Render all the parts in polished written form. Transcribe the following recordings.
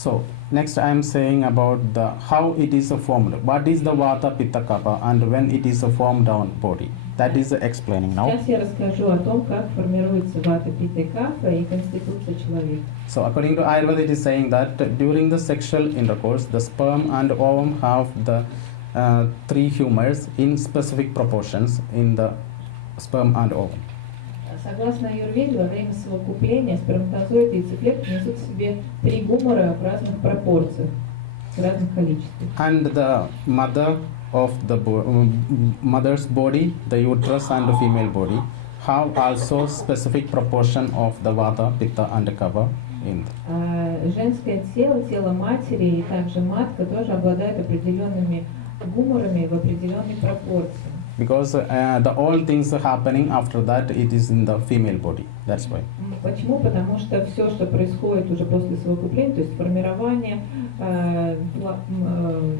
So next I am saying about the how it is formed. What is the vata, pitta, kapha, and when it is formed on body. That is explaining now. Сейчас я расскажу о том, как формируется вата, питта и капха и конституция человека. So according to Аюрведа, it is saying that during the sexual intercourse, the sperm and ovum have the three humors in specific proportions in the sperm and ovum. Согласно Аюрведе, во время совокупления сперматозоид и яйцеклетка несут в себе три гумора в разных пропорциях, в разных количествах. And the mother of the mother's body, the uterus and the female body have also specific proportion of the vata, pitta and kapha in them. Женское тело, тело матери и также матка тоже обладают определенными гуморами в определенной пропорции. Because the all things are happening after that, it is in the female body. That's why. Почему? Потому что все, что происходит уже после совокупления, то есть формирование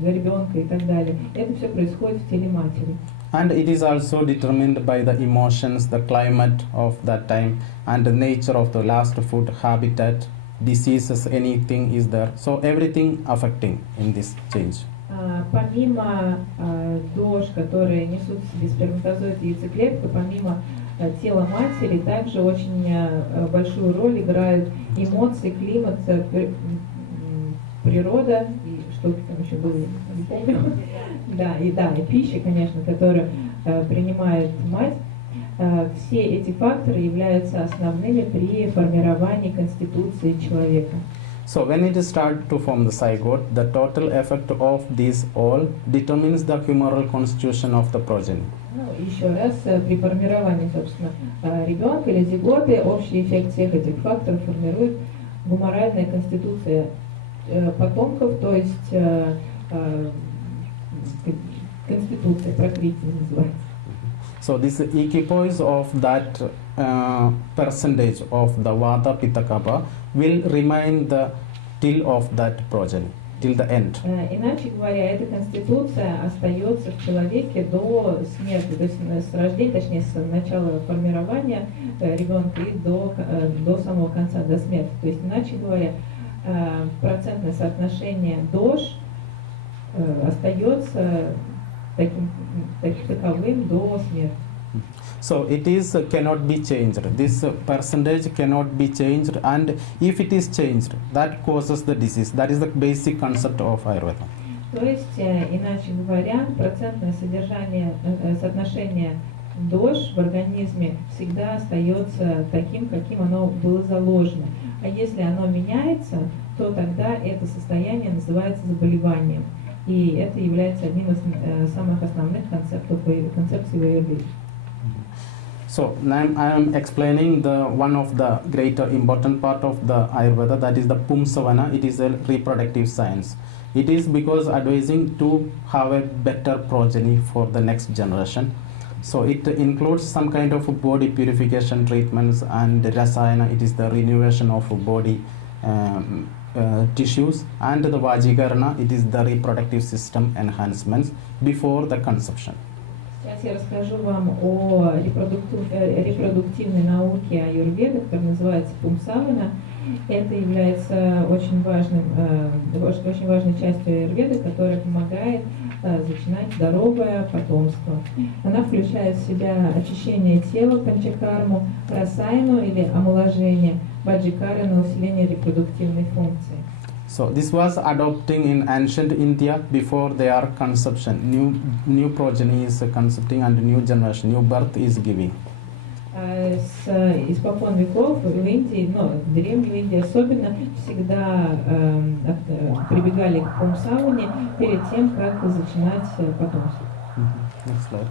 ребенка и так далее, это все происходит в теле матери. And it is also determined by the emotions, the climate of that time, and the nature of the last food, habitat, diseases, anything is there. So everything affecting in this change. Помимо дош, которые несут в себе сперматозоид и яйцеклетка, помимо тела матери, также очень большую роль играют эмоции, климат, природа, и что там еще было, не помню. И пища, конечно, которую принимает мать. Все эти факторы являются основными при формировании конституции человека. So when it starts to form the zygote, the total effect of these all determines the humoral constitution of the progeny. Еще раз, при формировании, собственно, ребенка или зиготы, общий эффект всех этих факторов формирует гуморальная конституция потомков, то есть конституция, прокрытие называется. So this equipoise of that percentage of the vata, pitta, kapha will remain the till of that progeny, till the end. Иначе говоря, эта конституция остается в человеке до смерти, то есть с рождения, точнее с начала формирования ребенка и до самого конца, до смерти. То есть, иначе говоря, процентное соотношение дош остается таковым до смерти. So it is cannot be changed. This percentage cannot be changed, and if it is changed, that causes the disease. That is the basic concept of Ayurveda. То есть, иначе говоря, процентное соотношение дош в организме всегда остается таким, каким оно было заложено. А если оно меняется, то тогда это состояние называется заболеванием. И это является одним из самых основных концепций в Аюрведе. So now I am explaining the one of the greater important part of the Ayurveda, that is the pumsavana. It is a reproductive science. It is because advising to have a better progeny for the next generation. So it includes some kind of body purification treatments and rasayana. It is the renovation of body tissues, and the vajikarana. It is the reproductive system enhancements before the conception. Сейчас я расскажу вам о репродуктивной науке аюрведы, которая называется пумсавана. Это является очень важной частью аюрведы, которая помогает зачинать здоровое потомство. Она включает в себя очищение тела, панчакарму, расайну или омоложение, ваджикарана, усиление репродуктивной функции. So this was adopting in ancient India before their conception. New progeny is concepting and new generation, new birth is giving. Испокон веков в Индии, но в древней Индии особенно, всегда прибегали к пумсаване перед тем, как зачинать потомство. Next slide.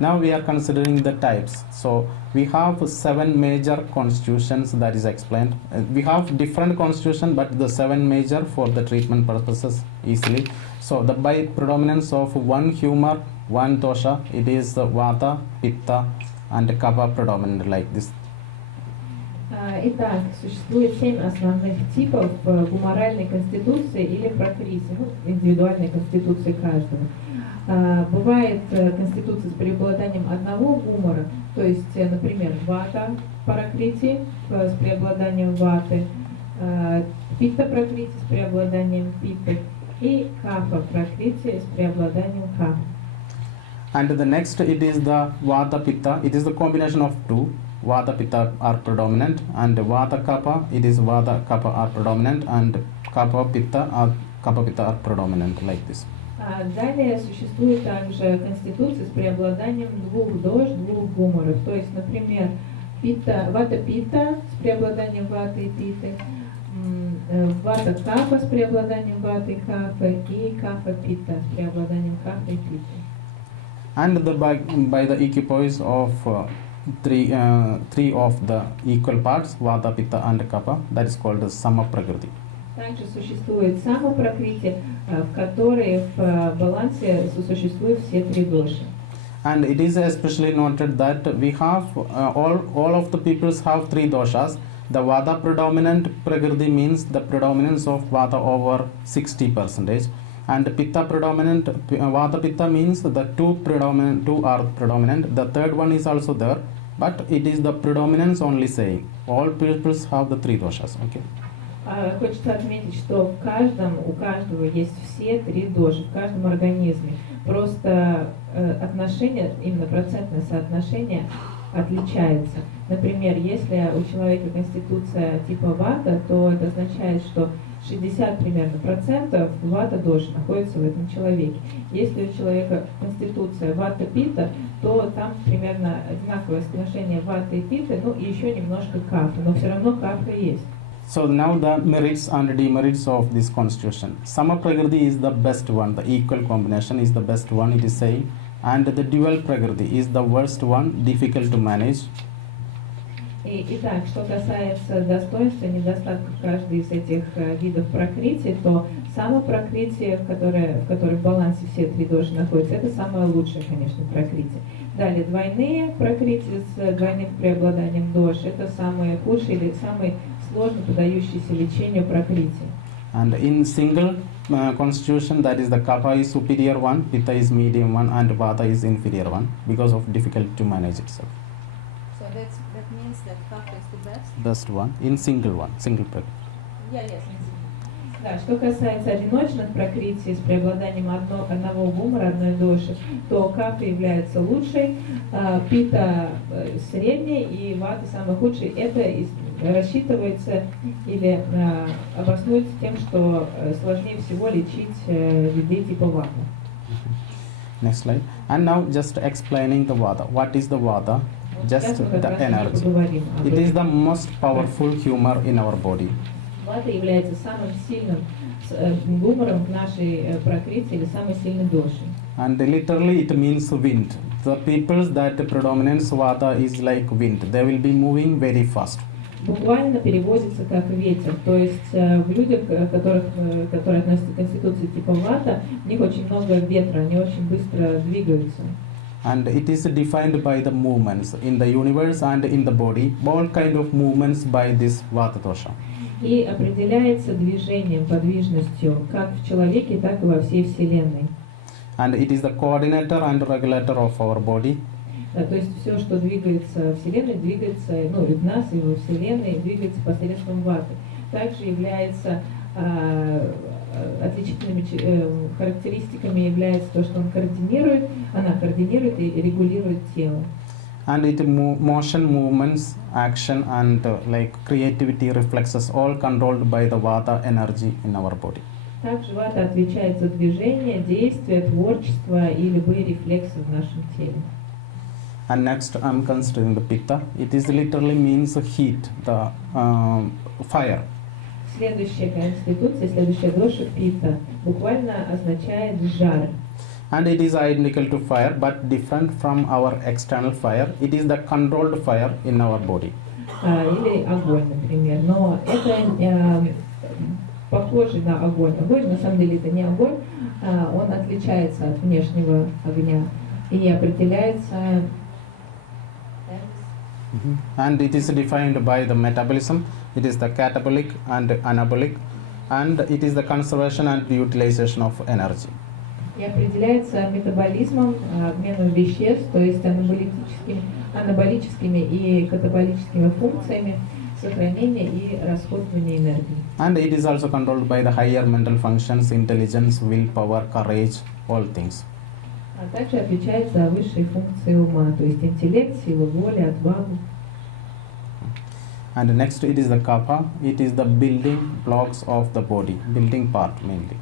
Now we are considering the types. So we have 7 major constitutions that is explained. We have different constitution, but the 7 major for the treatment purposes easily. So the by predominance of one humor, one dosha, it is the vata, pitta, and kapha predominant like this. Итак, существует 7 основных типов гуморальной конституции или прокрытия, индивидуальной конституции каждого. Бывает конституция с преобладанием одного гумора, то есть, например, вата паракрити с преобладанием ваты, питта-пракрити с преобладанием питты и капа-пракрити с преобладанием капы. And the next it is the vata pitta. It is the combination of two. Vata pitta are predominant, and vata kapha, it is vata kapha are predominant, and kapha pitta are predominant, like this. Далее существует также конституция с преобладанием двух дош, двух гуморов. То есть, например, вата-питта с преобладанием ваты и питты, вата-капа с преобладанием ваты и капы, и капа-питта с преобладанием капы и питты. And by the equipoise of three of the equal parts, vata, pitta and kapha, that is called the sama-prakriti. Также существует само-пракрити, в которой в балансе сосуществуют все три доши. And it is especially noted that we have all of the peoples have three doshas. The vata predominant prakriti means the predominance of vata over 60%, and pitta predominant vata pitta means the two are predominant. The third one is also there, but it is the predominance only saying. All peoples have the three doshas. Okay. Хочется отметить, что у каждого есть все три доши, в каждом организме. Просто отношение, именно процентное соотношение отличается. Например, если у человека конституция типа вата, то это означает, что 60 примерно процентов вата доши находится в этом человеке. Если у человека конституция вата питта, то там примерно одинаковое соотношение ваты и питты, ну и еще немножко кафы, но все равно кафа есть. So now the merits and demerits of this constitution. Sama-prakriti is the best one, the equal combination is the best one, it is saying, and the dual prakriti is the worst one, difficult to manage. Итак, что касается достоинств и недостатков каждой из этих видов пракрити, то само-пракрити, в которой в балансе все три доши находятся, это самое лучшее, конечно, пракрити. Далее, двойные пракрити с двойным преобладанием дош, это самые худшие или самые сложно поддающиеся лечению пракрити. And in single constitution, that is the kapha is superior one, pitta is medium one, and vata is inferior one, because of difficult to manage itself. So that means that kapha is the best? Best one, in single prakriti. Yeah, yes, да, что касается одиночных пракрити с преобладанием одного гумора, одной доши, то капа является лучшей, пита средней и вата самой худшей. Это рассчитывается или обоснуется тем, что сложнее всего лечить людей типа вата. Next slide. And now just explaining the vata. What is the vata? Just the energy. It is the most powerful humor in our body. Вата является самым сильным гумором в нашей пракрити или самой сильной дошей. And literally it means wind. The peoples that predominance vata is like wind. They will be moving very fast. Буквально переводится как ветер. То есть в людях, которые относятся к конституции типа вата, в них очень много ветра, они очень быстро двигаются. And it is defined by the movements in the universe and in the body, all kind of movements by this vata dosha. И определяется движением, подвижностью, как в человеке, так и во всей Вселенной. And it is the coordinator and regulator of our body. То есть все, что двигается в Вселенной, двигается, и в нас, и во Вселенной, двигается посредством ваты. Также является отличительными характеристиками является то, что она координирует и регулирует тело. And it motion, movements, action, and like creativity, reflexes, all controlled by the vata energy in our body. Также вата отвечает за движение, действие, творчество и любые рефлексы в нашем теле. And next, I'm considering the pitta. It is literally means heat, the fire. Следующая конституция, следующая доша питта буквально означает жар. And it is identical to fire, but different from our external fire. It is the controlled fire in our body. Или огонь, например. Но это похоже на огонь. Огонь, на самом деле, это не огонь. Он отличается от внешнего огня и определяется. And it is defined by the metabolism. It is the catabolic and anabolic, and it is the conservation and utilization of energy. И определяется метаболизмом, обменом веществ, то есть анаболическими и катаболическими функциями, сохранения и расходования энергии. And it is also controlled by the higher mental functions, intelligence, willpower, courage, all things. А также отвечает за высшие функции ума, то есть интеллект, силу воли, отвагу. And next it is the kapha. It is the building blocks of the body, building part mainly.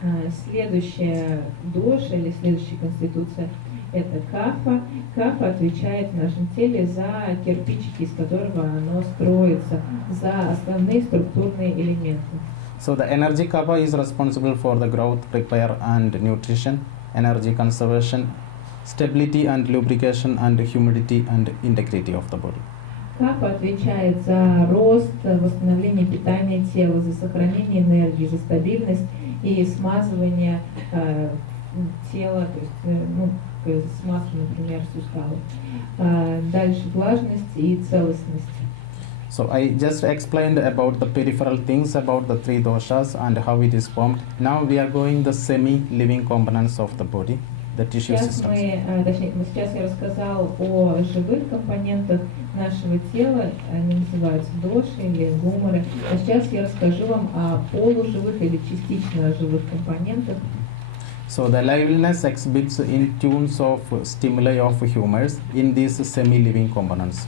Следующая доша или следующая конституция – это кафа. Кафа отвечает в нашем теле за кирпичики, из которого оно строится, за основные структурные элементы. So the energy kapha is responsible for the growth, repair and nutrition, energy conservation, stability and lubrication, and humidity and integrity of the body. Кафа отвечает за рост, восстановление питания тела, за сохранение энергии, за стабильность и смазывание тела, то есть смазки, например, суставов. Дальше влажность и целостность. So I just explained about the peripheral things about the three doshas and how it is formed. Now we are going the semi-living components of the body, the tissue systems. Сейчас я рассказал о живых компонентах нашего тела, они называются доши или гуморы. А сейчас я расскажу вам о полуживых или частично живых компонентах. So the liveliness exhibits in tunes of stimuli of humors in these semi-living components.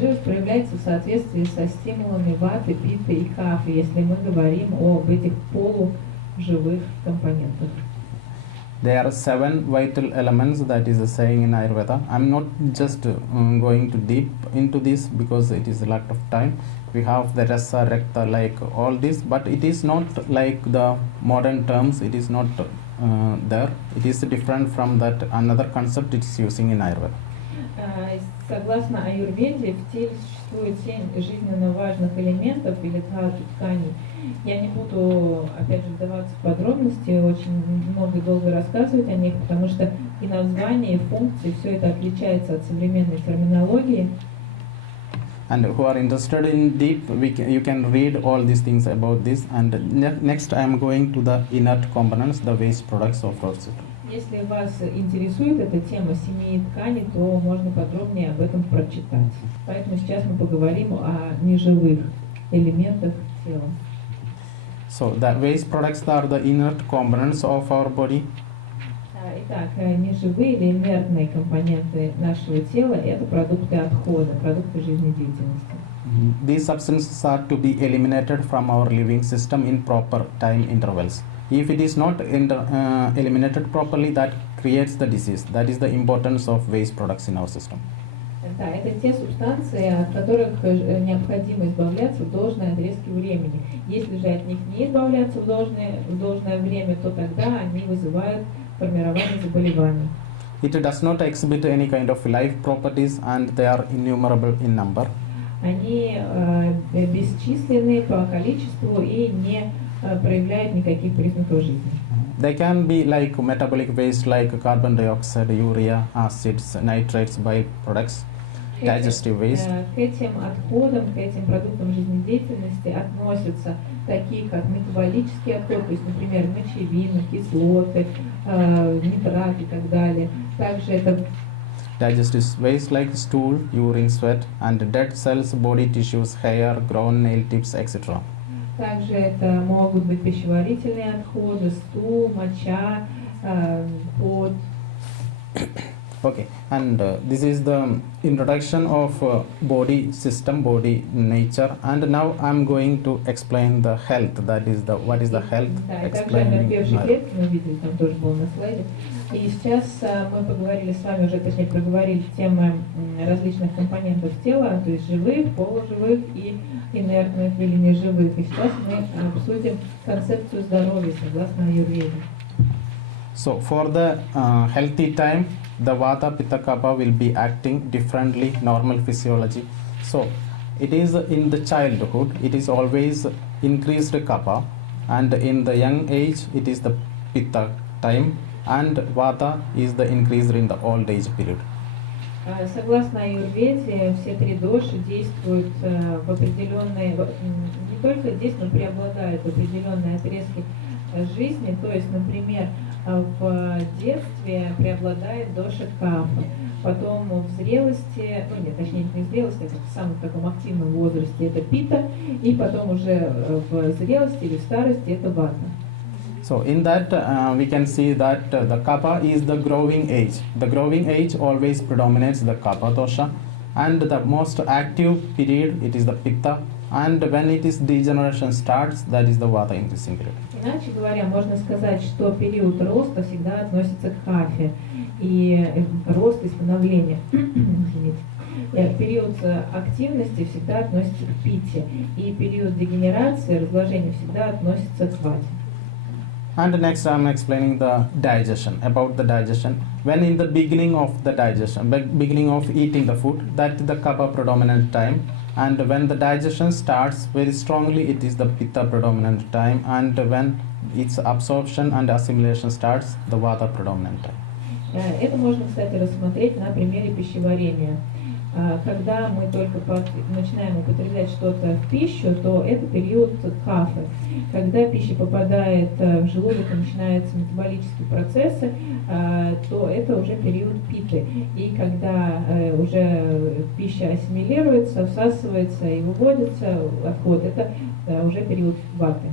Живость проявляется в соответствии со стимулами ваты, питы и кафы, если мы говорим об этих полуживых компонентах. There are 7 vital elements, that is a saying in Аюрведа. I'm not just going to deep into this because it is a lack of time. We have the rasa, rakta, like all this, but it is not like the modern terms. It is not there. It is different from that another concept it is using in Аюрведа. Согласно Аюрведе, в теле существует 7 жизненно важных элементов или тканей. Я не буду, опять же, вдаваться в подробности, очень много и долго рассказывать о них, потому что и название, и функции, все это отличается от современной терминологии. And who are interested in deep, you can read all these things about this. And next I am going to the inert components, the waste products of our system. Если вас интересует эта тема семьи тканей, то можно подробнее об этом прочитать. Поэтому сейчас мы поговорим о неживых элементах тела. So the waste products are the inert components of our body. Итак, неживые или инертные компоненты нашего тела – это продукты отхода, продукты жизнедеятельности. These substances are to be eliminated from our living system in proper time intervals. If it is not eliminated properly, that creates the disease. That is the importance of waste products in our system. Да, это те субстанции, от которых необходимо избавляться в должные отрезки времени. Если же от них не избавляться в должное время, то тогда они вызывают формирование заболеваний. It does not exhibit any kind of life properties and they are innumerable in number. Они бесчисленны по количеству и не проявляют никаких признаков жизни. They can be like metabolic waste like carbon dioxide, urea, acids, nitrates, byproducts, digestive waste. К этим отходам, к этим продуктам жизнедеятельности относятся такие как метаболический отход, то есть, например, мочевина, кислоты, нитраты и так далее. Также это digestive waste like stool, urine, sweat, and dead cells, body tissues, hair, grown nail tips, etc. Также это могут быть пищеварительные отходы, стул, моча, пот. Okay, and this is the introduction of body system, body nature, and now I am going to explain the health. That is the what is the health. Да, и также омертвевшие клетки, мы видели, там тоже было на слайде. И сейчас мы поговорили с вами, уже точнее проговорили темы различных компонентов тела, то есть живых, полуживых и инертных или неживых. И сейчас мы обсудим концепцию здоровья согласно Аюрведе. So for the healthy time, the vata, pitta, kapha will be acting differently, normal physiology. So it is in the childhood, it is always increased kapha, and in the young age it is the pitta time, and vata is the increased in the old age period. Согласно Аюрведе, все три доши действуют в определенные, не только действуют, но преобладают в определенные отрезки жизни. То есть, например, в детстве преобладает доша кафа, потом в зрелости, ну нет, точнее не в зрелости, а в самом таком активном возрасте это пита, и потом уже в зрелости или в старости это вата. So in that we can see that the kapha is the growing age. The growing age always predominates the kapha dosha, and the most active period it is the pitta, and when it is degeneration starts, that is the vata increasing period. Иначе говоря, можно сказать, что период роста всегда относится к кафе, и рост и становление. Извините. Период активности всегда относится к пите, и период дегенерации, разложения всегда относится к вате. And next I am explaining the digestion, about the digestion. When in the beginning of the digestion, beginning of eating the food, that is the kapha predominant time. And when the digestion starts very strongly, it is the pitta predominant time. And when its absorption and assimilation starts, the vata predominant time. Это можно, кстати, рассмотреть на примере пищеварения. Когда мы только начинаем употреблять что-то в пищу, то это период кафы. Когда пища попадает в желудок и начинаются метаболические процессы, то это уже период питы. И когда уже пища ассимилируется, всасывается и выводится отход, это уже период ваты.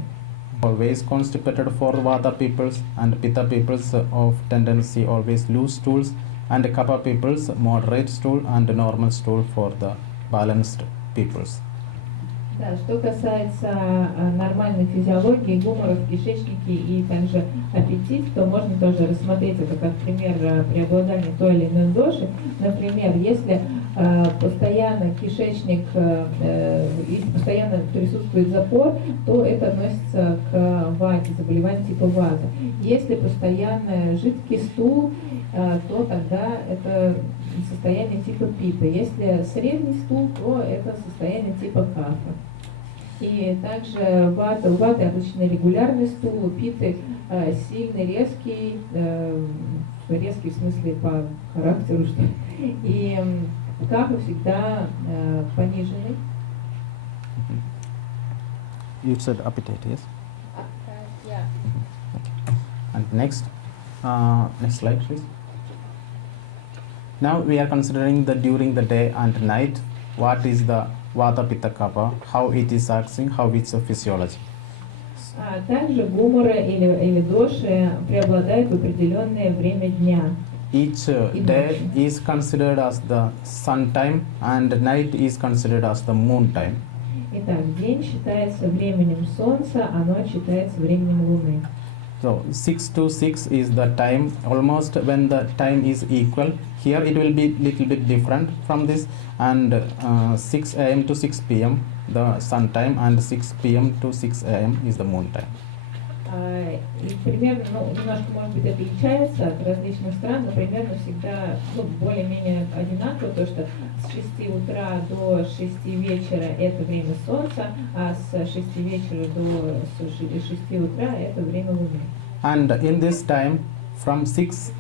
Always constipated for vata peoples, and pitta peoples of tendency always loose stools, and kapha peoples moderate stool and normal stool for the balanced peoples. Да, что касается нормальной физиологии, гумора в кишечнике и также аппетит, то можно тоже рассмотреть это как пример преобладания той или иной доши. Например, если постоянно кишечник, если постоянно присутствует запор, то это относится к вате, заболеванию типа вата. Если постоянно жидкий стул, то тогда это состояние типа пита. Если средний стул, то это состояние типа кафа. И также у ваты обычно регулярный стул, у питы сильный, резкий, резкий в смысле по характеру, что и кафа всегда пониженный. You said appetite, yes? Yeah. Okay. And next slide, please. Now we are considering the during the day and night, what is the vata pitta kapha, how it is acting, how it's a physiology. Также гуморы или доши преобладают в определенное время дня. Each day is considered as the sun time and night is considered as the moon time. Итак, день считается временем Солнца, а ночь считается временем Луны. So 6 to 6 is the time, almost when the time is equal. Here it will be little bit different from this, and 6 a.m. to 6 p.m. the sun time, and 6 p.m. to 6 a.m. is the moon time. И примерно, немножко, может быть, это отличается от различных стран, но примерно всегда более-менее одинаково, то что с 6 утра до 6 вечера это время Солнца, а с 6 вечера до 6 утра это время Луны. And in this time, from 6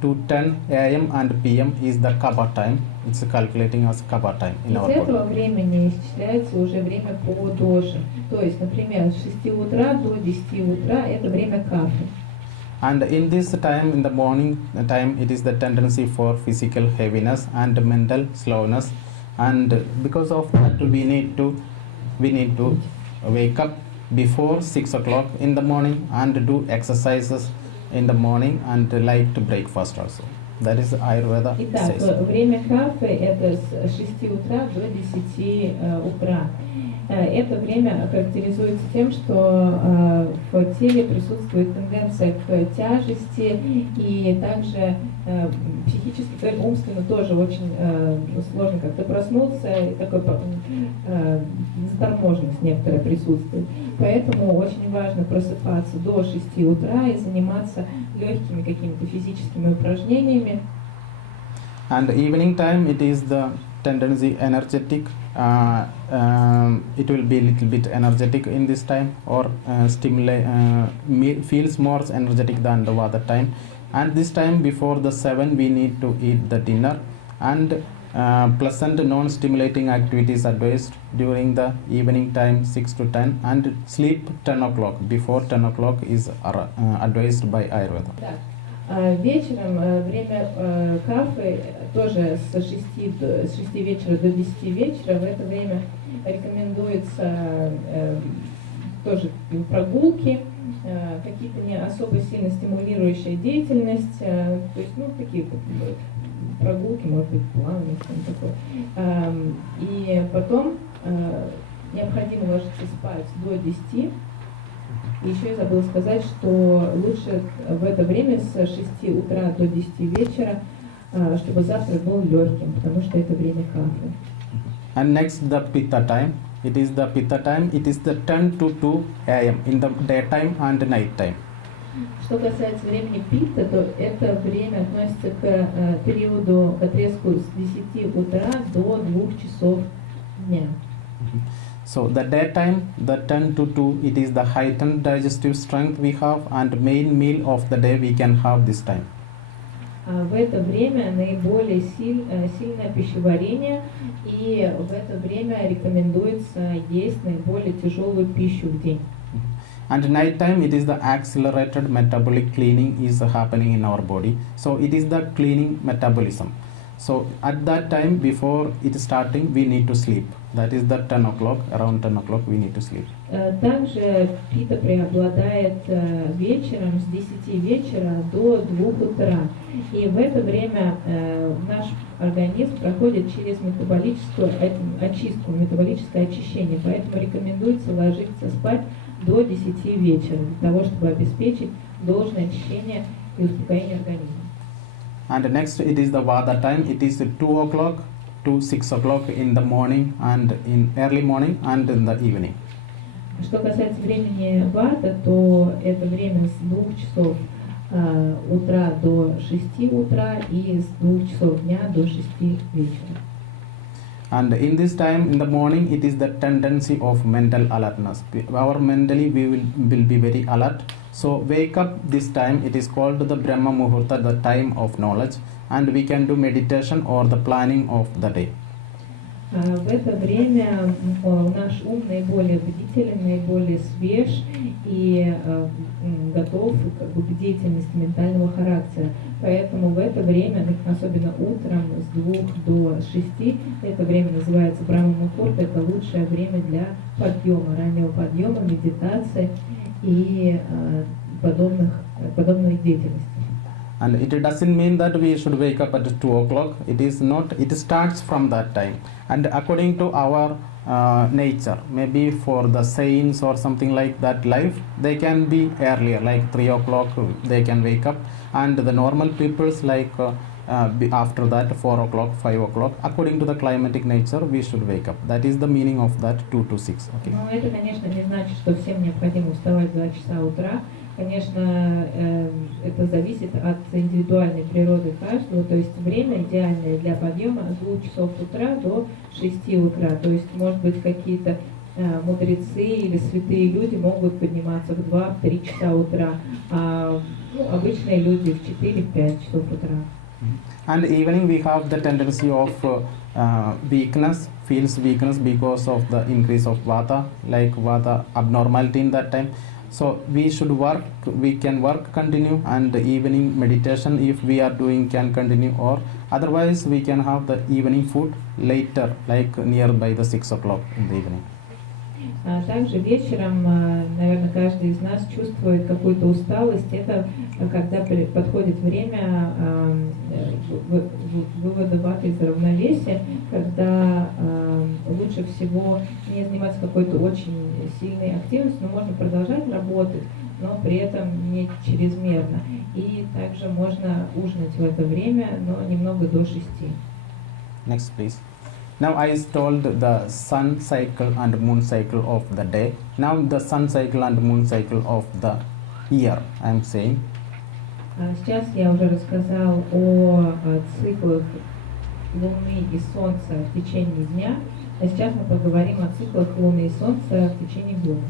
to 10 a.m. and p.m. is the kapha time. It's calculating as kapha time in our Из body. этого времени исчисляется уже время по доше. То есть, например, с 6 утра до 10 утра это время кафы. And in this time, in the morning time, it is the tendency for physical heaviness and mental slowness. And because of that, we need to wake up before 6 o'clock in the morning and do exercises in the morning and light breakfast also. That is Аюрведа Итак, says. время кафе это с 6 утра до 10 утра. Это время характеризуется тем, что в теле присутствует тенденция к тяжести и также психически, умственно тоже очень сложно как-то проснуться, и такой заторможенность некоторая присутствует. Поэтому очень важно просыпаться до 6 утра и заниматься легкими какими-то физическими упражнениями. And evening time, it is the tendency energetic. It will be a little bit energetic in this time, or feels more energetic than the other time. And this time before the 7 we need to eat the dinner, and pleasant non-stimulating activities advised during the evening time 6 to 10, and sleep 10 o'clock. Before 10 o'clock is advised by Ayurveda. Да. Вечером время кафы тоже с 6 вечера до 10 вечера. В это время рекомендуется тоже прогулки, какие-то не особо сильно стимулирующая деятельность, то есть, ну, такие прогулки, может быть, плавание, что-нибудь такое. И потом необходимо ложиться спать до 10. И еще я забыла сказать, что лучше в это время с 6 утра до 10 вечера, чтобы завтрак был легким, потому что это время кафы. And next the pitta time. It is the pitta time. It is the 10 to 2 a.m. in the daytime and night time. Что касается времени питта, то это время относится к периоду, к отрезку с 10 утра до 2 часов дня. So the daytime, the 10 to 2, it is the heightened digestive strength we have, and main meal of the day we can have this time. В это время наиболее сильное пищеварение, и в это время рекомендуется есть наиболее тяжелую пищу в день. And night time, it is the accelerated metabolic cleaning is happening in our body. So it is the cleaning metabolism. So at that time, before it is starting, we need to sleep. That is the 10 o'clock, around 10 o'clock we need to sleep. Также пита преобладает вечером с 10 вечера до 2 утра. И в это время наш организм проходит через метаболическую очистку, метаболическое очищение. Поэтому рекомендуется ложиться спать до 10 вечера, для того, чтобы обеспечить должное очищение и успокоение организма. And next, it is the vada time. It is 2 o'clock to 6 o'clock in the morning, and in early morning and in the evening. Что касается времени вата, то это время с 2 часов утра до 6 утра и с 2 часов дня до 6 вечера. And in this time, in the morning, it is the tendency of mental alertness. Our mentally we will be very alert. So wake up this time. It is called the Brahma Muhurta, the time of knowledge, and we can do meditation or the planning of the day. В это время наш ум наиболее бдителен, наиболее свеж и готов к деятельности ментального характера. Поэтому в это время, особенно утром с 2 до 6, это время называется Брахма Мухурта, это лучшее время для подъема, раннего подъема, медитации и подобной деятельности. And it doesn't mean that we should wake up at 2 o'clock. It is not. It starts from that time. And according to our nature, maybe for the saints or something like that life, they can be earlier, like 3 o'clock they can wake up. And the normal peoples like after that 4 o'clock, 5 o'clock, according to the climatic nature, we should wake up. That is the meaning of that 2 to 6. Okay. Но это, конечно, не значит, что всем необходимо вставать в 2 часа утра. Конечно, это зависит от индивидуальной природы каждого, то есть время идеальное для подъема с 2 часов утра до 6 утра. То есть, может быть, какие-то мудрецы или святые люди могут подниматься в 2-3 часа утра, а обычные люди в 4-5 часов утра. And evening we have the tendency of weakness, feels weakness because of the increase of vata, like vata abnormality in that time. So we should work, we can work continue, and the evening meditation if we are doing can continue, or otherwise we can have the evening food later, like nearby the 6 o'clock in the evening. Также вечером, наверное, каждый из нас чувствует какую-то усталость. Это когда подходит время вывода ваты из равновесия, когда лучше всего не заниматься какой-то очень сильной активностью, но можно продолжать работать, но при этом не чрезмерно. И также можно ужинать в это время, но немного до 6. Next, please. Now I told the sun cycle and moon cycle of the day. Now the sun cycle and moon cycle of the year, I am saying. Сейчас я уже рассказал о циклах Луны и Солнца в течение дня, а сейчас мы поговорим о циклах Луны и Солнца в течение года.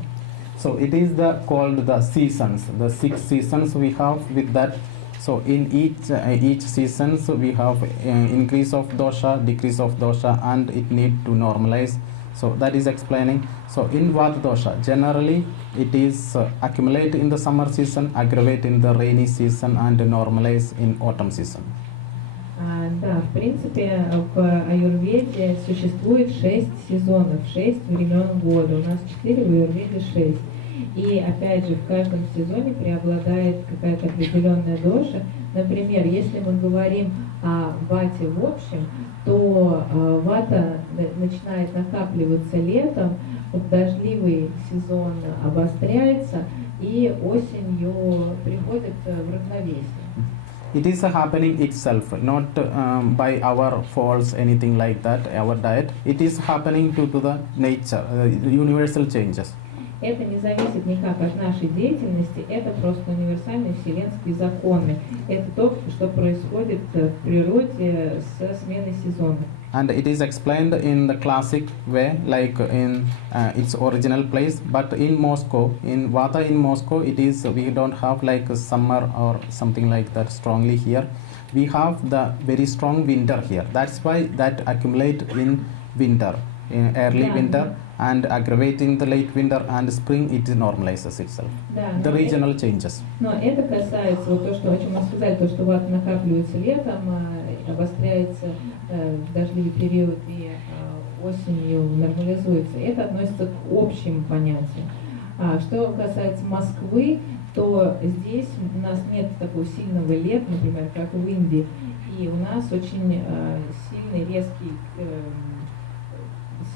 So it is called the seasons. The 6 seasons we have with that. So in each seasons we have increase of dosha, decrease of dosha, and it need to normalize. So that is explaining. So in Vata dosha, generally it is accumulate in the summer season, aggravate in the rainy season, and normalize in autumn season. Да, в принципе, в Аюрведе существует 6 сезонов, 6 времен года. У нас 4, в Аюрведе 6. И опять же, в каждом сезоне преобладает какая-то определенная доша. Например, если мы говорим о вате в общем, то вата начинает накапливаться летом, в дождливый сезон обостряется, и осенью приходит в равновесие. It is happening itself, not by our faults, anything like that, our diet. It is happening due to the nature, universal changes. Это не зависит никак от нашей деятельности, это просто универсальные вселенские законы. Это то, что происходит в природе со сменой сезонов. And it is explained in the classic way, like in its original place. But in Moscow, in Vata in Moscow, it is, we don't have like a summer or something like that strongly here. We have the very strong winter here. That's why that accumulate in winter, in early winter, and aggravating the late winter and spring, it normalizes itself. The regional changes. Но это касается вот то, что, о чем мы сказали, то, что вата накапливается летом, обостряется в дождливый период и осенью нормализуется. Это относится к общим понятиям. Что касается Москвы, то здесь у нас нет такого сильного лета, например, как в Индии, и у нас очень сильный резкий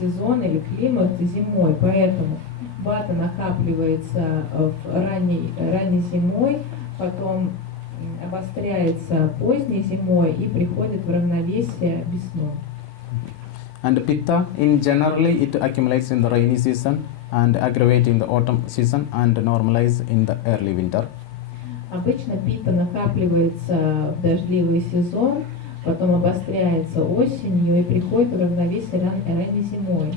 сезон или климат зимой, поэтому вата накапливается ранней зимой, потом обостряется поздней зимой и приходит в равновесие весной. And pitta, in generally it accumulates in the rainy season and aggravate in the autumn season and normalize in the early winter. Обычно питта накапливается в дождливый сезон, потом обостряется осенью и приходит в равновесие ранней зимой.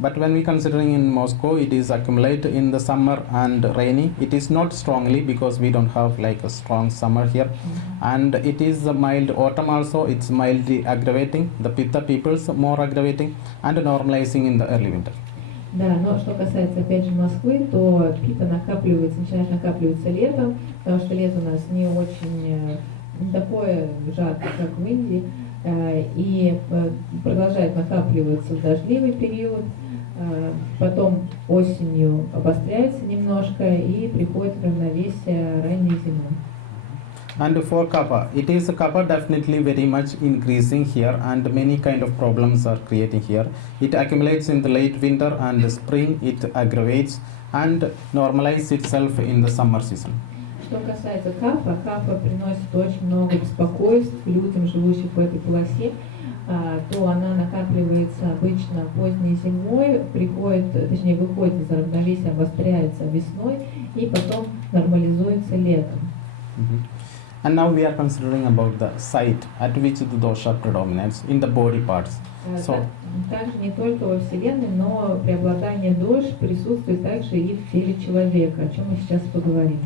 But when we considering in Moscow, it is accumulate in the summer and rainy. It is not strongly because we don't have like a strong summer here, and it is a mild autumn also. It's mildly aggravating. The pitta peoples more aggravating and normalizing in the early winter. Да, но что касается опять же Москвы, то питта начинает накапливаться летом, потому что лето у нас не очень такое жаркое, как в Индии, и продолжает накапливаться в дождливый период, потом осенью обостряется немножко и приходит в равновесие ранней зимой. And for kapha, it is kapha definitely very much increasing here, and many kind of problems are creating here. It accumulates in the late winter and spring, it aggravates and normalizes itself in the summer season. Что касается кафа, кафа приносит очень много беспокойств людям, живущим в этой полосе, то она накапливается обычно поздней зимой, выходит из равновесия, обостряется весной и потом нормализуется летом. And now we are considering about the site at which the dosha predominates in the body parts. Также не только во Вселенной, но преобладание дош присутствует также и в теле человека, о чем мы сейчас поговорим.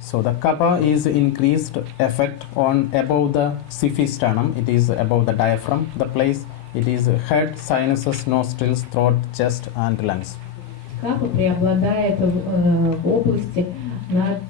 So the kapha is increased effect on above the siphisternum. It is above the diaphragm, the place. It is head, sinuses, nostrils, throat, chest and lungs. Капа преобладает в области над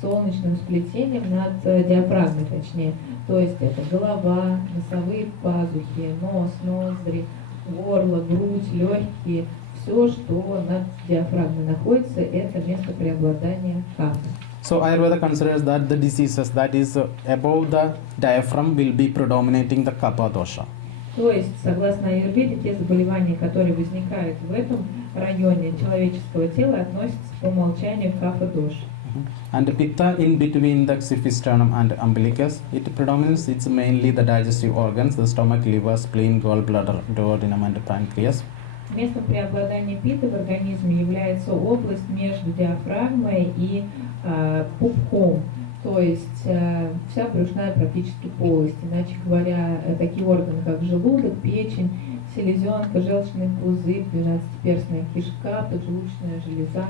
солнечным сплетением, над диафрагмой точнее. То есть это голова, носовые пазухи, нос, ноздри, горло, грудь, легкие. Все, что над диафрагмой находится, это место преобладания капы. So Ayurveda considers that the diseases that is above the diaphragm will be predominating the kapha dosha. То есть, согласно Аюрведе, те заболевания, которые возникают в этом районе человеческого тела, относятся по умолчанию к капа доши. And pitta in between the siphisternum and umbilicus, it predominates. It's mainly the digestive organs, the stomach, liver, spleen, gallbladder, duodenum and pancreas. Местом преобладания питы в организме является область между диафрагмой и пупком, то есть вся брюшная практически полость. Иначе говоря, такие органы, как желудок, печень, селезенка, желчный пузырь, 12-перстная кишка, поджелудочная железа.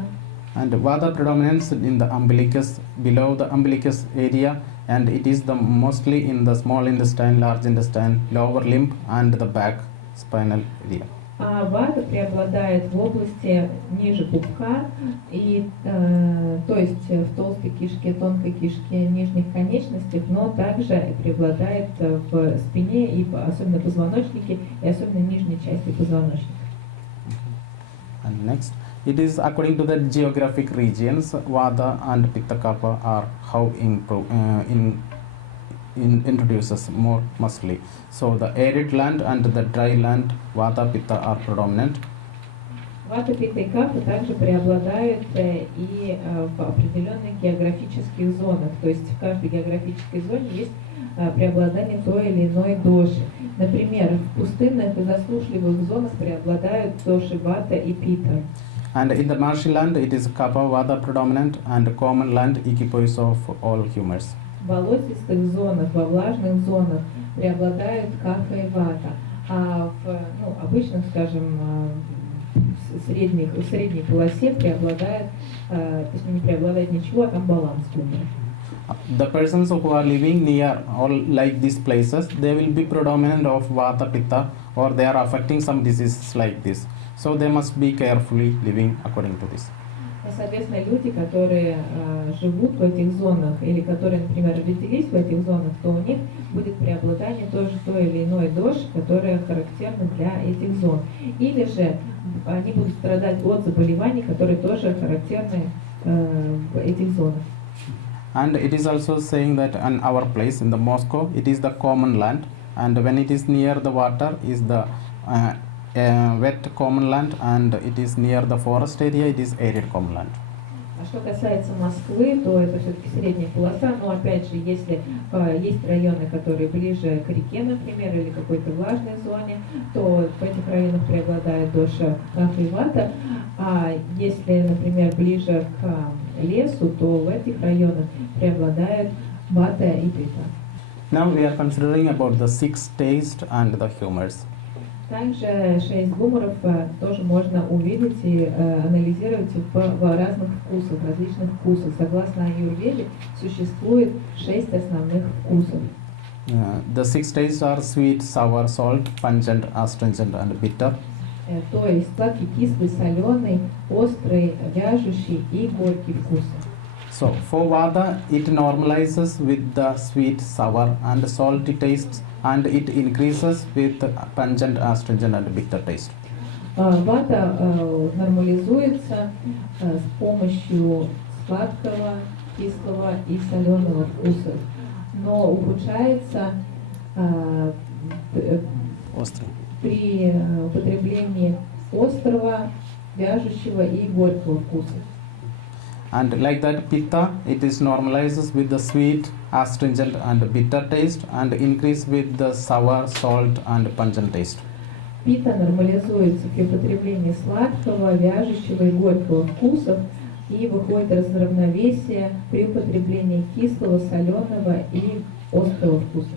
And vata predominates in the umbilicus, below the umbilicus area, and it is the mostly in the small intestine, large intestine, lower limb and the back spinal area. А вата преобладает в области ниже пупка, и, то есть в толстой кишке, тонкой кишке, нижних конечностях, но также преобладает в спине, и особенно позвоночнике, и особенно нижней части позвоночника. And next, it is according to the geographic regions, Vata and Pitta Kapha are how introduces more mostly. So the arid land and the dry land, Vata, Pitta are predominant. Вата, питта и кафа также преобладают и в определенных географических зонах. То есть в каждой географической зоне есть преобладание той или иной доши. Например, в пустынных и засушливых зонах преобладают доши вата и питта. And in the marshy land, it is Kapha, Vata predominant, and common land, equipoise of all humors. В болотистых зонах, во влажных зонах преобладают кафа и вата, а в обычных, скажем, в средней полосе преобладает, то есть не преобладает ничего, а там баланс умер. The persons who are living near or like these places, they will be predominant of Vata, Pitta, or they are affecting some diseases like this. So they must be carefully living according to this. Соответственно, люди, которые живут в этих зонах или которые, например, родились в этих зонах, то у них будет преобладание тоже той или иной доши, которая характерна для этих зон. Или же они будут страдать от заболеваний, которые тоже характерны в этих зонах. And it is also saying that in our place, in the Moscow, it is the common land, and when it is near the water, is the wet common land, and it is near the forest area, it is arid common land. А что касается Москвы, то это все-таки средняя полоса, но опять же, если есть районы, которые ближе к реке, например, или какой-то влажной зоне, то в этих районах преобладает доша кафа и вата, а если, например, ближе к лесу, то в этих районах преобладает вата и питта. Now we are considering about the 6 tastes and the humors. Также 6 гуморов тоже можно увидеть и анализировать в разных вкусах, различных вкусах. Согласно Аюрведе, существует 6 основных вкусов. The 6 tastes are sweet, sour, salt, pungent, astringent, and bitter. То есть сладкий, кислый, соленый, острый, вяжущий и горький вкусы. So for Vata, it normalizes with the sweet, sour, and salty tastes, and it increases with pungent, astringent, and bitter taste. Вата нормализуется с помощью сладкого, кислого и соленого вкуса, но ухудшается при употреблении острого, вяжущего и горького вкуса. And like that, Pitta, it is normalizes with the sweet, astringent, and bitter taste, and increase with the sour, salt, and pungent taste. Пита нормализуется при употреблении сладкого, вяжущего и горького вкусов и выходит из равновесия при употреблении кислого, соленого и острого вкуса.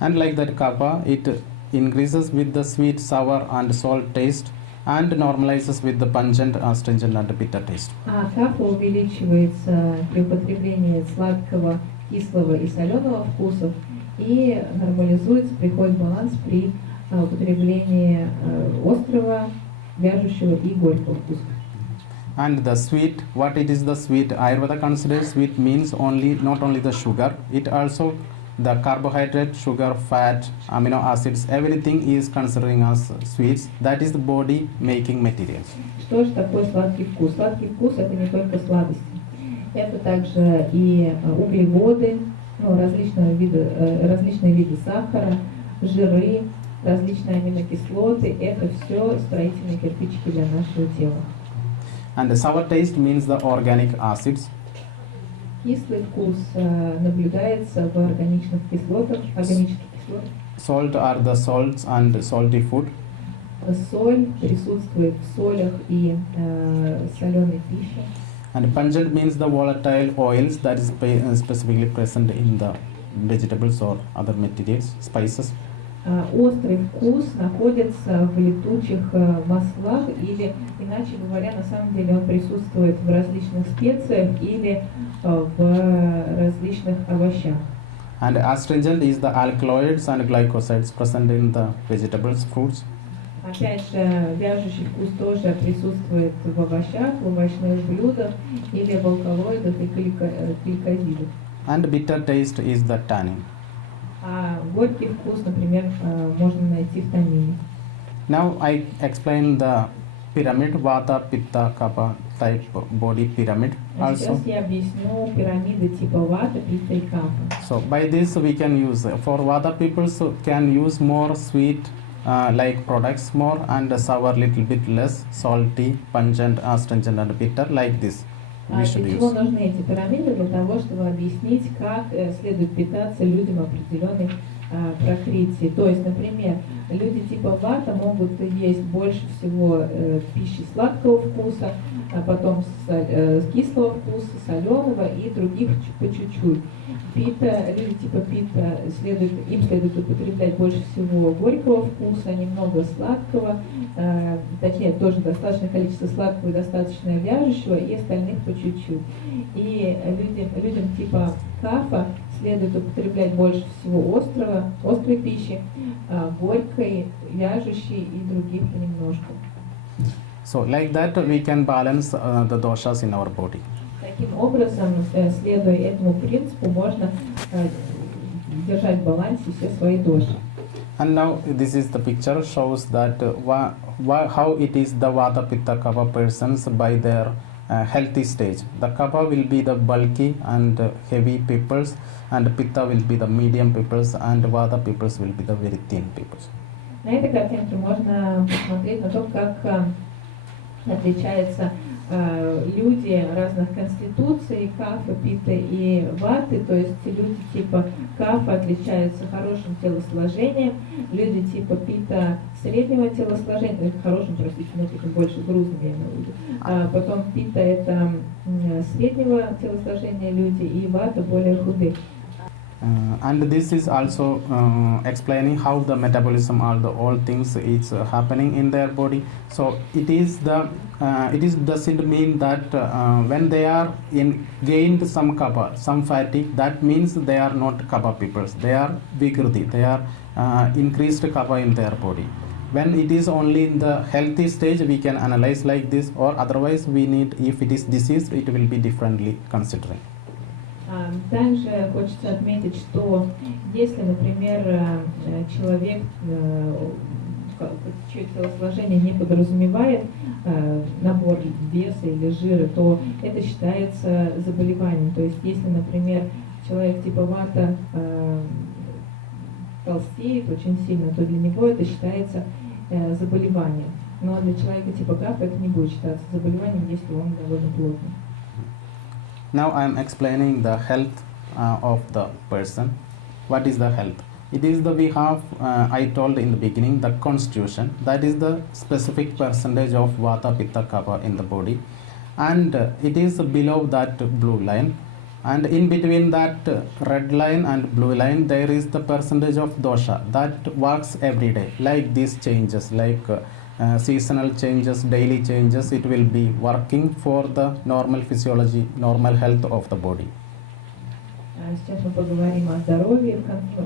And like that, Kapha, it increases with the sweet, sour, and salt taste, and normalizes with the pungent, astringent, and bitter taste. А кафа увеличивается при употреблении сладкого, кислого и соленого вкусов и нормализуется, приходит в баланс при употреблении острого, вяжущего и горького вкуса. And the sweet, what it is the sweet? Ayurveda considers sweet means not only the sugar, it also the carbohydrate, sugar, fat, amino acids, everything is considering as sweets. That is the body making materials. Что же такое сладкий вкус? Сладкий вкус это не только сладости. Это также и углеводы, различные виды сахара, жиры, различные аминокислоты. Это все строительные кирпичики для нашего тела. And the sour taste means the organic acids. Кислый вкус наблюдается в органических кислотах. Salt are the salts and salty food. Соль присутствует в солях и соленой пище. And pungent means the volatile oils that is specifically present in the vegetables or other materials, spices. Острый вкус находится в летучих маслах или, иначе говоря, на самом деле он присутствует в различных специях или в различных овощах. And astringent is the alkaloids and glycosides present in the vegetables, fruits. Опять же, вяжущий вкус тоже присутствует в овощах, в овощных блюдах или в алкалоидах и гликозидах. And bitter taste is the tannin. А горький вкус, например, можно найти в таннине. Now I explain the pyramid, vata, pitta, kapha type body pyramid А also. сейчас я объясню пирамиды типа вата, питта и кафа. So by this we can use, for vata people can use more sweet like products more, and sour little bit less, salty, pungent, astringent and bitter, like this we should Для чего use. нужны эти пирамиды? Для того, чтобы объяснить, как следует питаться людям определенной прокрытии. То есть, например, люди типа вата могут есть больше всего пищи сладкого вкуса, а потом кислого вкуса, соленого и других по чуть-чуть. Люди типа пита им следует употреблять больше всего горького вкуса, немного сладкого, точнее тоже достаточное количество сладкого и достаточно вяжущего, и остальных по чуть-чуть. И людям типа кафа следует употреблять больше всего острой пищи, горькой, вяжущей и других понемножку. So like that we can balance the doshas in our body. Таким образом, следуя этому принципу, можно держать в балансе все свои доши. And now this is the picture, shows that how it is the vata, pitta, kapha persons by their healthy stage. The kapha will be the bulky and heavy peoples, and pitta will be the medium peoples, and vata peoples will be the very thin peoples. На этой картинке можно посмотреть на то, как отличаются люди разных конституций, кафа, пита и ваты. То есть люди типа кафа отличаются хорошим телосложением, люди типа пита среднего телосложения, хорошим, простите, но таким больше грузным, я имею в виду. А потом пита это среднего телосложения люди, и вата более худые. And this is also explaining how the metabolism, all things is happening in their body. So it doesn't mean that when they are gained some kapha, some fatigue, that means they are not kapha peoples. They are vikriti. They are increased kapha in their body. When it is only in the healthy stage, we can analyze like this, or otherwise we need, if it is disease, it will be differently considering. Также хочется отметить, что если, например, человек, чье телосложение не подразумевает набор веса или жира, то это считается заболеванием. То есть, если, например, человек типа вата толстеет очень сильно, то для него это считается заболеванием. Но для человека типа кафа это не будет считаться заболеванием, если он довольно плотный. Now I am explaining the health of the person. What is the health? It is we have, I told in the beginning, the constitution. That is the specific percentage of vata, pitta, kapha in the body. And it is below that blue line. And in between that red line and blue line, there is the percentage of dosha that works every day. Like these changes, like seasonal changes, daily changes, it will be working for the normal physiology, normal health of the body. Сейчас мы поговорим о здоровье,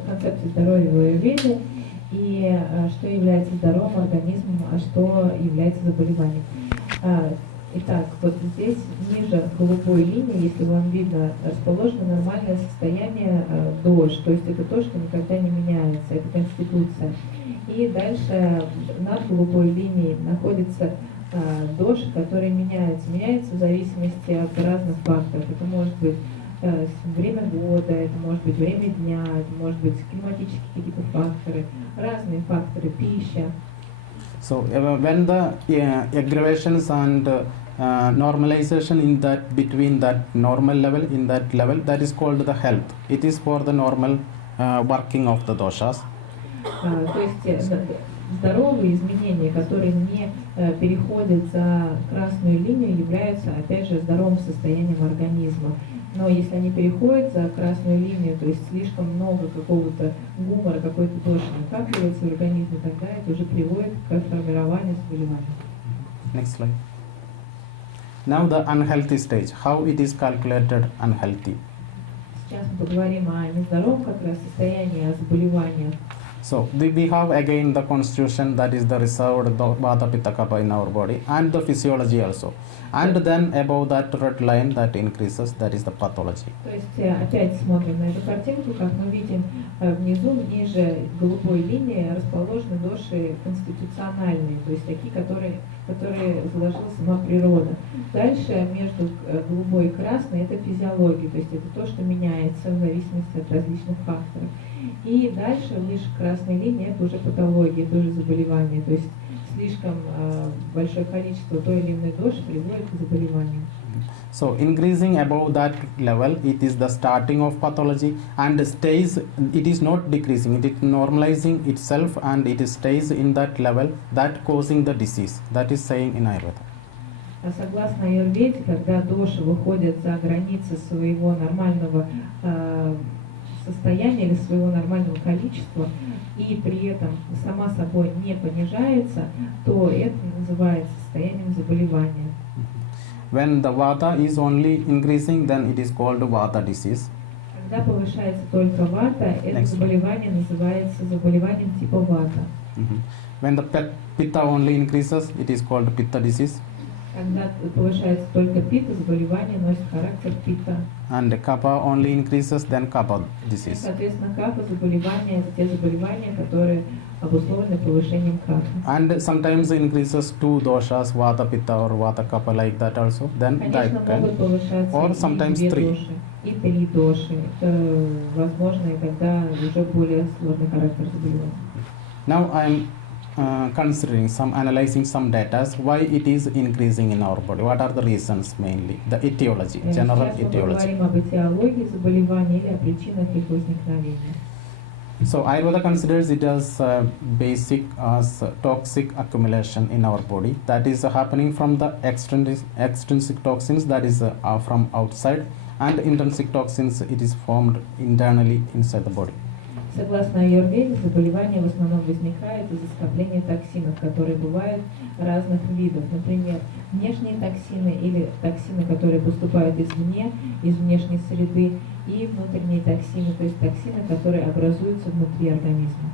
концепции здоровья в Аюрведе, и что является здоровым организмом, а что является заболеванием. Итак, вот здесь ниже голубой линии, если вам видно, расположено нормальное состояние дош, то есть это то, что никогда не меняется, это конституция. И дальше над голубой линией находится доша, которая меняется в зависимости от разных факторов. Это может быть время года, это может быть время дня, это может быть климатические какие-то факторы, разные факторы, пища. So when the aggravations and normalization in that between that normal level, in that level, that is called the health. It is for the normal working of the doshas. То есть здоровые изменения, которые не переходят за красную линию, являются, опять же, здоровым состоянием организма. Но если они переходят за красную линию, то есть слишком много какого-то гумора, какой-то доши накапливается в организме, тогда это уже приводит к формированию заболевания. Next slide. Now the unhealthy stage. How it is calculated unhealthy? Сейчас мы поговорим о нездоровом как раз состоянии, о заболеваниях. So we have again the constitution, that is the reserved the vata pitta kapha in our body, and the physiology also. And then above that red line that increases, that is the pathology. То есть опять смотрим на эту картинку, как мы видим внизу, ниже голубой линии расположены доши конституциональные, то есть такие, которые заложила сама природа. Дальше между голубой и красной это физиология, то есть это то, что меняется в зависимости от различных факторов. И дальше выше красной линии это уже патология, это уже заболевание, то есть слишком большое количество той или иной доши приводит к заболеванию. So increasing above that level, it is the starting of pathology, and stays. It is not decreasing; it is normalizing itself, and it stays in that level, that causing the disease. That is saying in Ayurveda. Согласно Аюрведе, когда доши выходят за границы своего нормального состояния или своего нормального количества, и при этом сама собой не понижается, то это называется состоянием заболевания. When the vata is only increasing, then it is called vata disease. Когда повышается только вата, это заболевание называется заболеванием типа вата. When the pitta only increases, it is called pitta disease. Когда повышается только пита, заболевание носит характер пита. And kapha only increases, then kapha disease. Соответственно, капа заболевания это те заболевания, которые обусловлены повышением капы. And sometimes increases two doshas, vata pitta or vata kapha, like that also. Then Конечно, that могут повышаться or и sometimes две three. доши, и три доши. Это возможно, и когда уже более сложный характер заболевания. Now I am considering analyzing some data, why it is increasing in our body. What are the reasons mainly? The etiology, general Сейчас мы etiology. поговорим об этиологии заболеваний или о причинах их возникновения. So Ayurveda considers it as basic as toxic accumulation in our body, that is happening from the extrinsic toxins, that is from outside, and intrinsic toxins, it is formed internally inside the body. Согласно Аюрведе, заболевание в основном возникает из-за скопления токсинов, которые бывают разных видов. Например, внешние токсины или токсины, которые поступают извне, из внешней среды, и внутренние токсины, то есть токсины, которые образуются внутри организма.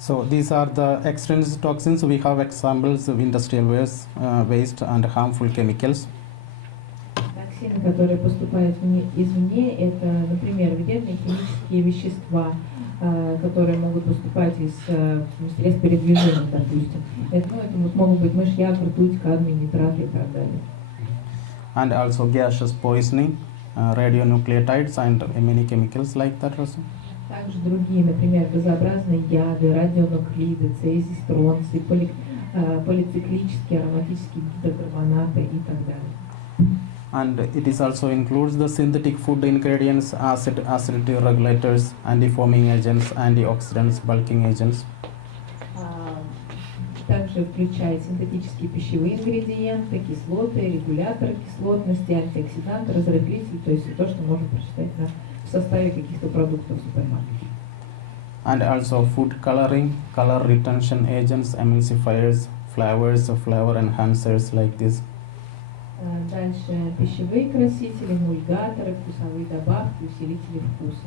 So these are the extrinsic toxins. We have examples of industrial waste and harmful chemicals. Токсины, которые поступают извне, это, например, вредные химические вещества, которые могут поступать из средств передвижения, допустим. Это могут быть мышьяк, ртуть, кадмий, нитраты и так далее. And also gaseous poisoning, radionucleotides and many chemicals like that also. Также другие, например, газообразные яды, радионуклиды, цезий, стронций, полициклические ароматические гидрокарбонаты и так далее. And it is also includes the synthetic food ingredients, acidity regulators, anti-foaming agents, antioxidants, bulking agents. Также включает синтетические пищевые ингредиенты, кислоты, регуляторы кислотности, антиоксиданты, разрыхлители, то есть то, что можно прочитать в составе каких-то продуктов в супермаркете. And also food coloring, color retention agents, emulsifiers, flavors, flavor enhancers like this. Дальше пищевые красители, эмульгаторы, вкусовые добавки, усилители вкуса.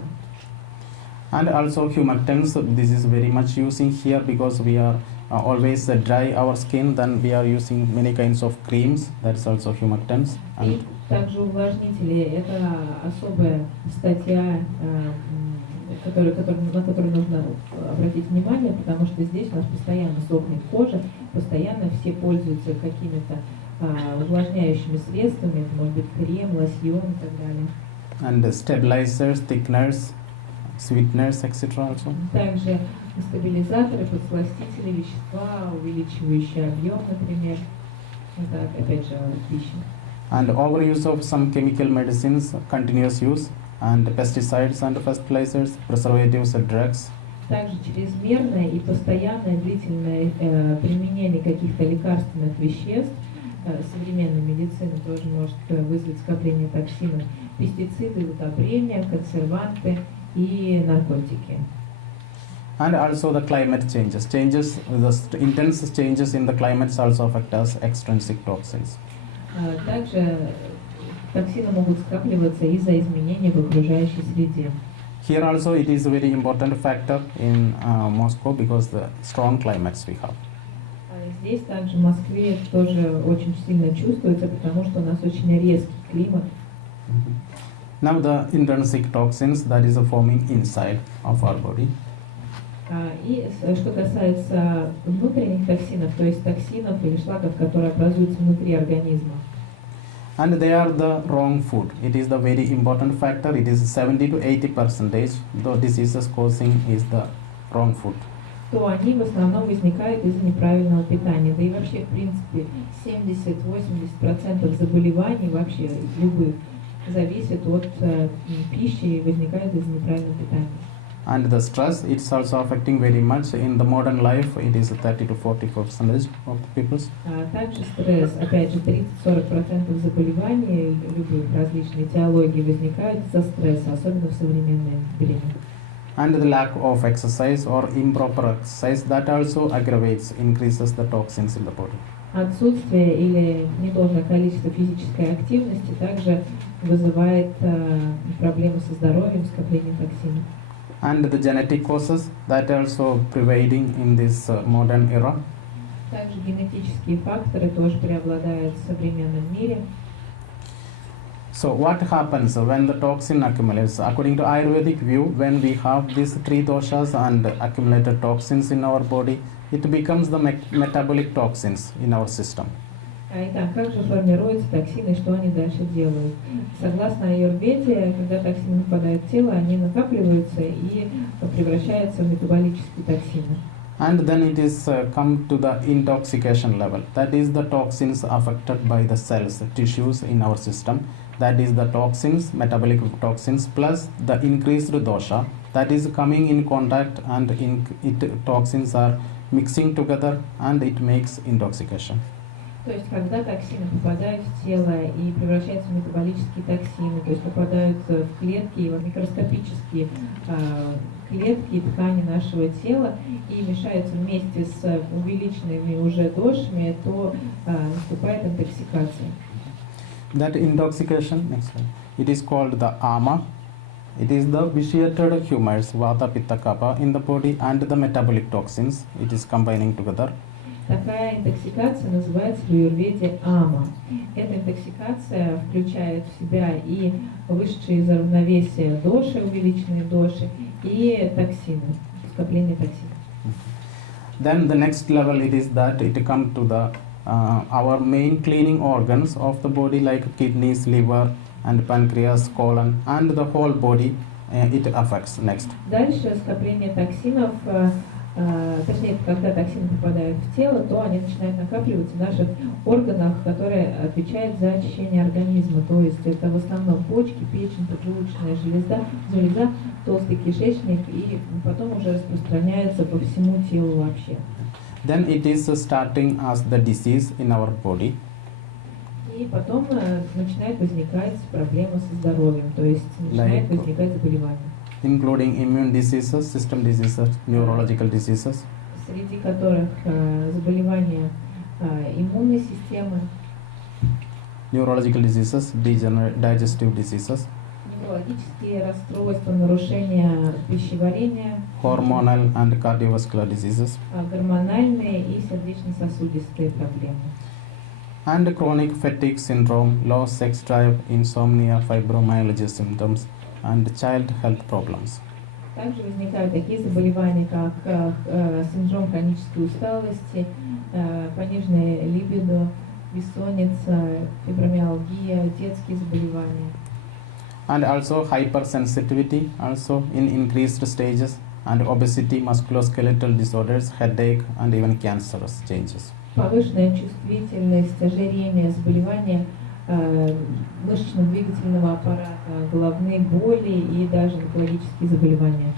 And also humectants, this is very much using here because we are always dry our skin, then we are using many kinds of creams, that is also humectants. И также увлажнители, это особая статья, на которую нужно обратить внимание, потому что здесь у нас постоянно сохнет кожа, постоянно все пользуются какими-то увлажняющими средствами, это может быть крем, лосьон и так далее. And stabilizers, thickeners, sweeteners, etc. also. Также стабилизаторы, подсластители, вещества, увеличивающие объем, например. Это опять же пища. And overuse of some chemical medicines, continuous use, and pesticides and fertilizers, preservatives and drugs. Также чрезмерное и постоянное длительное применение каких-то лекарственных веществ современной медицины тоже может вызвать скопление токсинов. Пестициды, удобрения, консерванты и наркотики. And also the climate changes. The intense changes in the climates also affect us extrinsic toxins. Также токсины могут скапливаться из-за изменений в окружающей среде. Here also it is a very important factor in Moscow because the strong climates we have. Здесь также в Москве это тоже очень сильно чувствуется, потому что у нас очень резкий климат. Now the intrinsic toxins that is forming inside of our body. И что касается внутренних токсинов, то есть токсинов или шлаков, которые образуются внутри организма. And they are the wrong food. It is the very important factor. It is 70 to 80% the diseases causing is the wrong food. То они в основном возникают из-за неправильного питания. Да и вообще, в принципе, 70-80% заболеваний вообще любых зависит от пищи и возникает из-за неправильного питания. And the stress, it's also affecting very much. In the modern life, it is 30 to 40% of the people. Также стресс, опять же, 30-40% заболеваний любых различных этиологий возникают из-за стресса, особенно в современное время. And the lack of exercise or improper exercise that also aggravates, increases the toxins in the body. Отсутствие или недолжное количество физической активности также вызывает проблемы со здоровьем, скопление токсинов. And the genetic causes that also prevailing in this modern era. Также генетические факторы тоже преобладают в современном мире. So what happens when the toxin accumulates? According to Ayurvedic view, when we have these three doshas and accumulated toxins in our body, it becomes the metabolic toxins in our system. Итак, как же формируются токсины, что они дальше делают? Согласно Аюрведе, когда токсины попадают в тело, они накапливаются и превращаются в метаболические токсины. And then it is come to the intoxication level. That is the toxins affected by the cells, tissues in our system. That is the toxins, metabolic toxins, plus the increased dosha. That is coming in contact and toxins are mixing together and it makes intoxication. То есть, когда токсины попадают в тело и превращаются в метаболические токсины, то есть попадают в клетки и в микроскопические клетки и ткани нашего тела и мешаются вместе с увеличенными уже дошами, то наступает интоксикация. That intoxication, next slide, it is called the ama. It is the vitiated humors, vata, pitta, kapha in the body and the metabolic toxins. It is combining together. Такая интоксикация называется в Аюрведе ама. Эта интоксикация включает в себя и вышедшие из равновесия доши, увеличенные доши, и токсины, скопление токсинов. Then the next level it is that it come to the our main cleaning organs of the body like kidneys, liver and pancreas, colon and the whole body it affects next. Дальше скопление токсинов, точнее, когда токсины попадают в тело, то они начинают накапливаться в наших органах, которые отвечают за очищение организма. То есть это в основном почки, печень, поджелудочная железа, толстый кишечник, и потом уже распространяется по всему телу вообще. Then it is starting as the disease in our body. И потом начинает возникать проблема со здоровьем, то есть начинает возникать заболевание. Including immune diseases, system diseases, neurological diseases. Среди которых заболевания иммунной системы, neurological diseases, digestive diseases, неврологические расстройства, нарушения пищеварения, hormonal and cardiovascular diseases, гормональные и сердечно-сосудистые проблемы. And chronic fatigue syndrome, low sex drive, insomnia, fibromyalgia symptoms, and child health problems. Также возникают такие заболевания, как синдром хронической усталости, пониженная либидо, бессонница, фибромиалгия, детские заболевания. And also hypersensitivity, also in increased stages, and obesity, musculoskeletal disorders, headache, and even cancerous changes. Повышенная чувствительность, ожирение, заболевания мышечно-двигательного аппарата, головные боли и даже онкологические заболевания.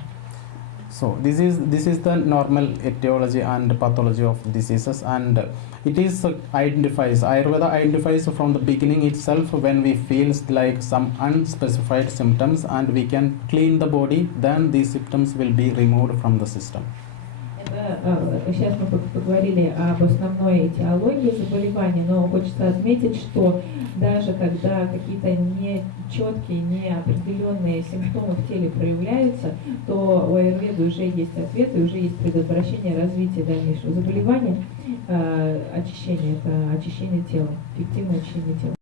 So this is the normal etiology and pathology of diseases, and it is identifies Ayurveda identifies from the beginning itself when we feel like some unspecified symptoms and we can clean the body, then these symptoms will be removed from the system. Это сейчас мы поговорили об основной этиологии заболевания, но хочется отметить, что даже когда какие-то нечеткие, неопределенные симптомы в теле проявляются, то у аюрведы уже есть ответы, уже есть предотвращение развития дальнейшего заболевания. Очищение, это очищение тела, эффективное очищение тела.